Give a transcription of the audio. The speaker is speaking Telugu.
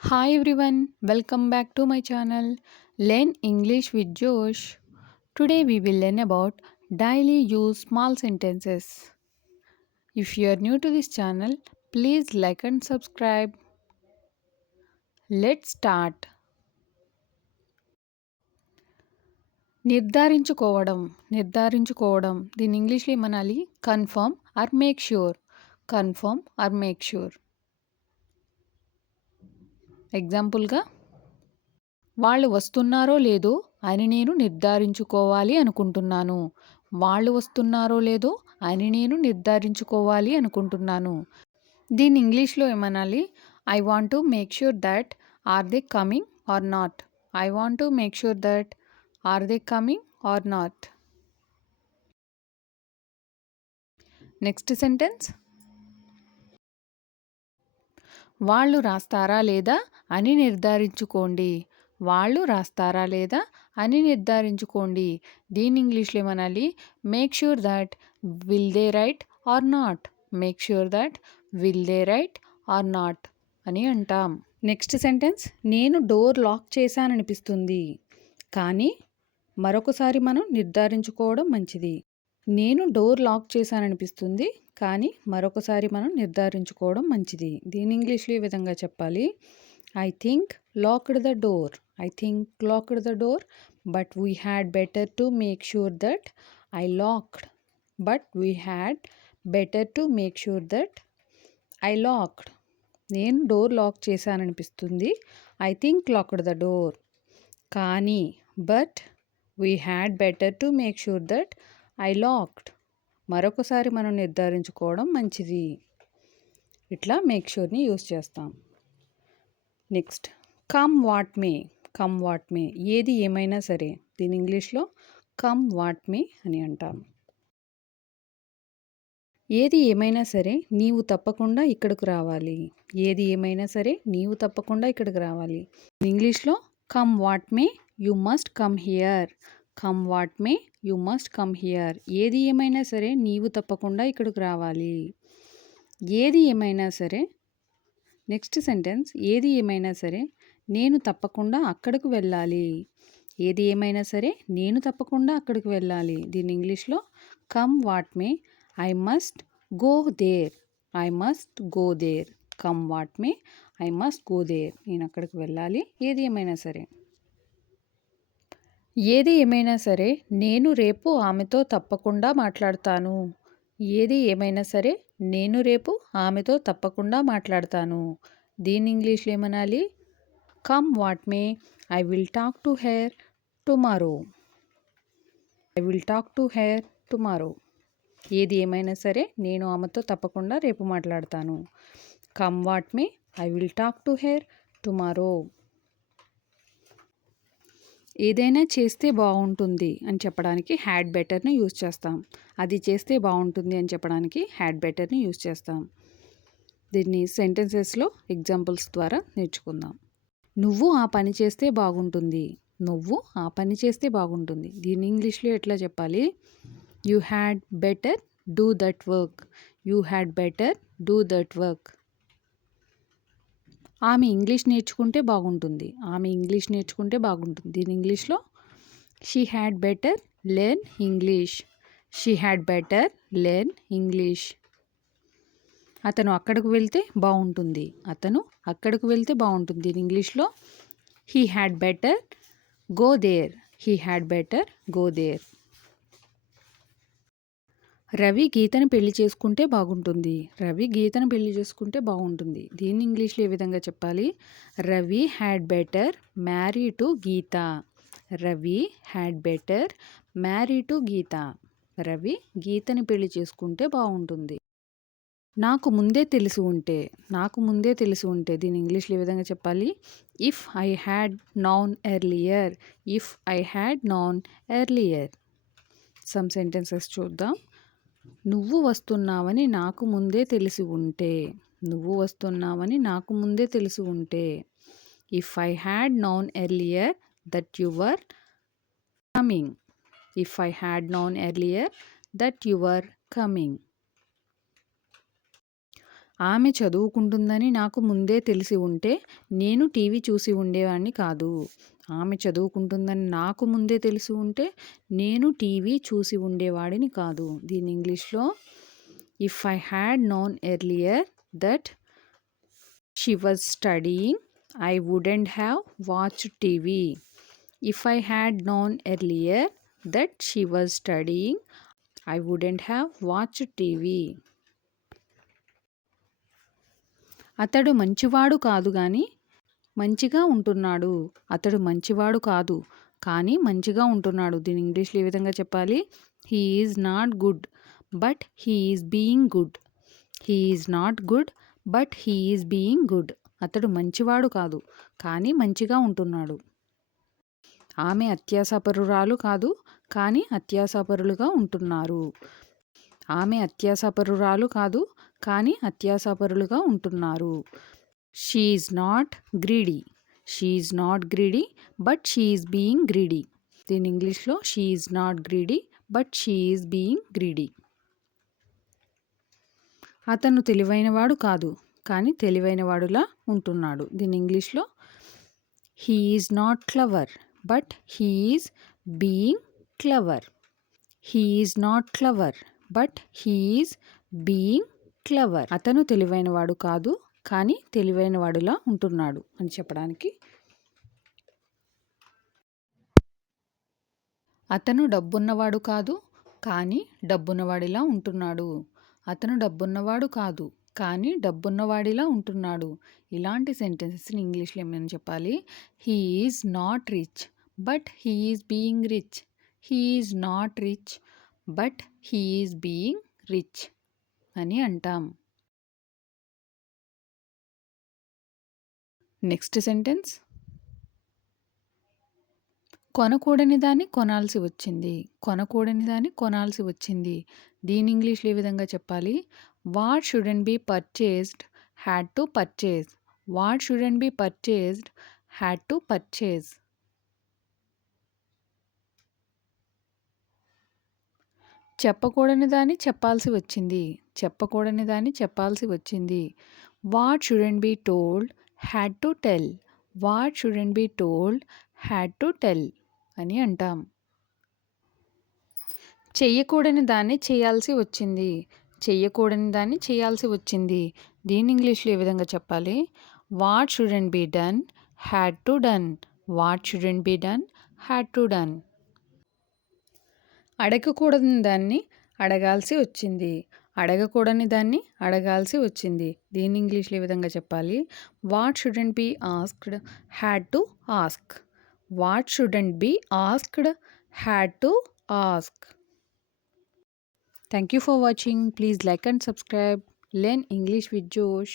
Hi everyone, welcome back to my channel Learn English with Josh. Today we will learn about daily use small sentences. If you are new to this channel, please like and subscribe. Let's start. నిర్ధారించుకోవడం నిర్ధారించుకోవడం దీని ఇంగ్లీష్లో ఏమనాలి confirm are make sure confirm are make sure ఎగ్జాంపుల్గా వాళ్ళు వస్తున్నారో లేదో అని నేను నిర్ధారించుకోవాలి అనుకుంటున్నాను. వాళ్ళు వస్తున్నారో లేదో అని నేను నిర్ధారించుకోవాలి అనుకుంటున్నాను. దీన్ని ఇంగ్లీష్‌లో ఏమనాలి? I want to make sure that are they coming or not. I want to make sure that are they coming or not. Next sentence. వాళ్ళు రాస్తారా లేదా అని నిర్ధారించుకోండి. వాళ్ళు రాస్తారా లేదా అని నిర్ధారించుకోండి. దీన్ని ఇంగ్లీష్‌లో ఏమనాలి? Make sure that will they right are not. Make sure that will they right are not అని అంటాం. Next sentence. నేను డోర్ లాక్ చేశాననిపిస్తుంది. కానీ మరొకసారి మనం నిర్ధారించుకోవడం మంచిది. నేను డోర్ లాక్ చేశాననిపిస్తుంది. కానీ మరొకసారి మనం నిర్ధారించుకోవడం మంచిది. దీన్ని ఇంగ్లీష్‌లో ఈ విధంగా చెప్పాలి. I think locked the door. I think locked the door but we had better to make sure that I locked. But we had better to make sure that I locked. నేను డోర్ లాక్ చేశాననిపిస్తుంది. I think locked the door. కానీ but we had better to make sure that I locked. మరొకసారి మనం నిర్ధారించుకోవడం మంచిది. ఇట్లా మేక్ ష్యూర్ని యూస్ చేస్తాం. Next come what may. Come what మే ఏది ఏమైనా సరే. దీని ఇంగ్లీష్లో కమ్ వాట్ మే అని అంటాం. ఏది ఏమైనా సరే నీవు తప్పకుండా ఇక్కడకు రావాలి. ఏది ఏమైనా సరే నీవు తప్పకుండా ఇక్కడికి రావాలి. ఇంగ్లీష్లో come what May you must come here. Come what May you must come here. ఏది ఏమైనా సరే నీవు తప్పకుండా ఇక్కడికి రావాలి. ఏది ఏమైనా సరే. Next sentence. ఏది ఏమైనా సరే నేను తప్పకుండా అక్కడికి వెళ్ళాలి. ఏది ఏమైనా సరే నేను తప్పకుండా అక్కడికి వెళ్ళాలి. దీని ఇంగ్లీష్లో come what may I must go there. I must go there. Come what may I must go there. నేను అక్కడికి వెళ్ళాలి ఏది ఏమైనా సరే. ఏది ఏమైనా సరే నేను రేపు ఆమెతో తప్పకుండా మాట్లాడతాను. ఏది ఏమైనా సరే నేను రేపు ఆమెతో తప్పకుండా మాట్లాడతాను. దీన్ని ఇంగ్లీష్లో ఏమనాలి? Come what may I will talk to her tomorrow. I will talk to her tomorrow. ఏది ఏమైనా సరే నేను ఆమెతో తప్పకుండా రేపు మాట్లాడతాను. Come what may I will talk to her tomorrow. ఏదైనా చేస్తే బాగుంటుంది అని చెప్పడానికి హ్యాడ్ బెటర్ని యూజ్ చేస్తాం. అది చేస్తే బాగుంటుంది అని చెప్పడానికి హ్యాడ్ బెటర్ని యూజ్ చేస్తాం. దీన్ని సెంటెన్సెస్లో ఎగ్జాంపుల్స్ ద్వారా నేర్చుకుందాం. నువ్వు ఆ పని చేస్తే బాగుంటుంది. నువ్వు ఆ పని చేస్తే బాగుంటుంది. దీన్ని ఇంగ్లీష్లో ఎట్లా చెప్పాలి? You had better do that work. You had better do that work. ఆమె ఇంగ్లీష్ నేర్చుకుంటే బాగుంటుంది. ఆమె ఇంగ్లీష్ నేర్చుకుంటే బాగుంటుంది. దీని ఇంగ్లీష్లో she had better learn English. She had better learn English. అతను అక్కడికి వెళ్తే బాగుంటుంది. అతను అక్కడికి వెళ్తే బాగుంటుంది. దీని ఇంగ్లీష్లో he had better go there. He had better go there. Ravi గీతను పెళ్లి చేసుకుంటే బాగుంటుంది. రవి గీతను పెళ్లి చేసుకుంటే బాగుంటుంది. దీన్ని ఇంగ్లీష్లో ఏ విధంగా చెప్పాలి? Ravi had better marry to Geetha. Ravi had better marry to Geetha. Ravi గీతని పెళ్లి చేసుకుంటే బాగుంటుంది. నాకు ముందే తెలిసి ఉంటే. నాకు ముందే తెలిసి ఉంటే. దీన్ని ఇంగ్లీష్లో ఏ విధంగా చెప్పాలి? If I had noun earlier. If I had noun earlier. Some sentences చూద్దాం. నువ్వు వస్తున్నావని నాకు ముందే తెలిసి ఉంటే. నువ్వు వస్తున్నావని నాకు ముందే తెలిసి ఉంటే. If I had noun earlier that you were coming. If I had noun earlier that you were coming. ఆమె చదువుకుంటుందని నాకు ముందే తెలిసి ఉంటే నేను టీవీ చూసి ఉండేవాడిని కాదు. ఆమె చదువుకుంటుందని నాకు ముందే తెలిసి ఉంటే నేను టీవీ చూసి ఉండేవాడిని కాదు. దీని ఇంగ్లీష్లో if I had known earlier that she was studying I wouldn't have watched TV. If I had known earlier that she was studying I wouldn't have watched TV. అతడు మంచివాడు కాదు గాని మంచిగా ఉంటున్నాడు. అతడు మంచివాడు కాదు కానీ మంచిగా ఉంటున్నాడు. దీని ఇంగ్లీష్లో ఏ విధంగా చెప్పాలి? He is not good but he is being good. He is not good but he is being good. అతడు మంచివాడు కాదు కానీ మంచిగా ఉంటున్నాడు. ఆమె అత్యాసపరురాలు కాదు కానీ అత్యాసపరులుగా ఉంటున్నారు. ఆమె అత్యాసపరురాలు కాదు కానీ అత్యాసపరులుగా ఉంటున్నారు. She is not greedy. She is not greedy but she is being greedy. దీని ఇంగ్లీష్లో she is not greedy but she is being greedy. అతను తెలివైనవాడు కాదు కానీ తెలివైనవాడులా ఉంటున్నాడు. దీని ఇంగ్లీష్లో he is not clever but he is being clever. He is not clever but he is being clever. అతను తెలివైనవాడు కాదు కానీ తెలివైనవాడులా ఉంటున్నాడు అని చెప్పడానికి. అతను డబ్బున్నవాడు కాదు కానీ డబ్బున్నవాడిలా ఉంటున్నాడు. అతను డబ్బున్నవాడు కాదు కానీ డబ్బున్నవాడిలా ఉంటున్నాడు. ఇలాంటి సెంటెన్సెస్ని ఇంగ్లీష్లో ఏమని చెప్పాలి? He is not rich but he is being rich. He is not rich but he is being rich అని అంటాం. నెక్స్ట్ సెంటెన్స్, కొనకూడని దాన్ని కొనాల్సి వచ్చింది. కొనకూడని దాన్ని కొనాల్సి వచ్చింది. దీని ఇంగ్లీష్లో ఏ విధంగా చెప్పాలి? What shouldn't be purchased had to purchase. What shouldn't be purchased had to purchase. చెప్పకూడని దాన్ని చెప్పాల్సి వచ్చింది. చెప్పకూడని దాన్ని చెప్పాల్సి వచ్చింది. What shouldn't be told had to tell. What shouldn't be told had to tell అని అంటాం. చెయ్యకూడని దాన్ని చేయాల్సి వచ్చింది. చెయ్యకూడని దాన్ని చేయాల్సి వచ్చింది. దీని ఇంగ్లీష్లో ఏ విధంగా చెప్పాలి? What shouldn't be done had to done. What shouldn't be done had to done. అడగకూడని దాన్ని అడగాల్సి వచ్చింది. అడగకూడని దాన్ని అడగాల్సి వచ్చింది. దీని ఇంగ్లీష్లో ఏ విధంగా చెప్పాలి? What shouldn't be asked had to ask. What shouldn't be asked had to ask. Thank you for watching. Please like and subscribe. Learn English with Josh.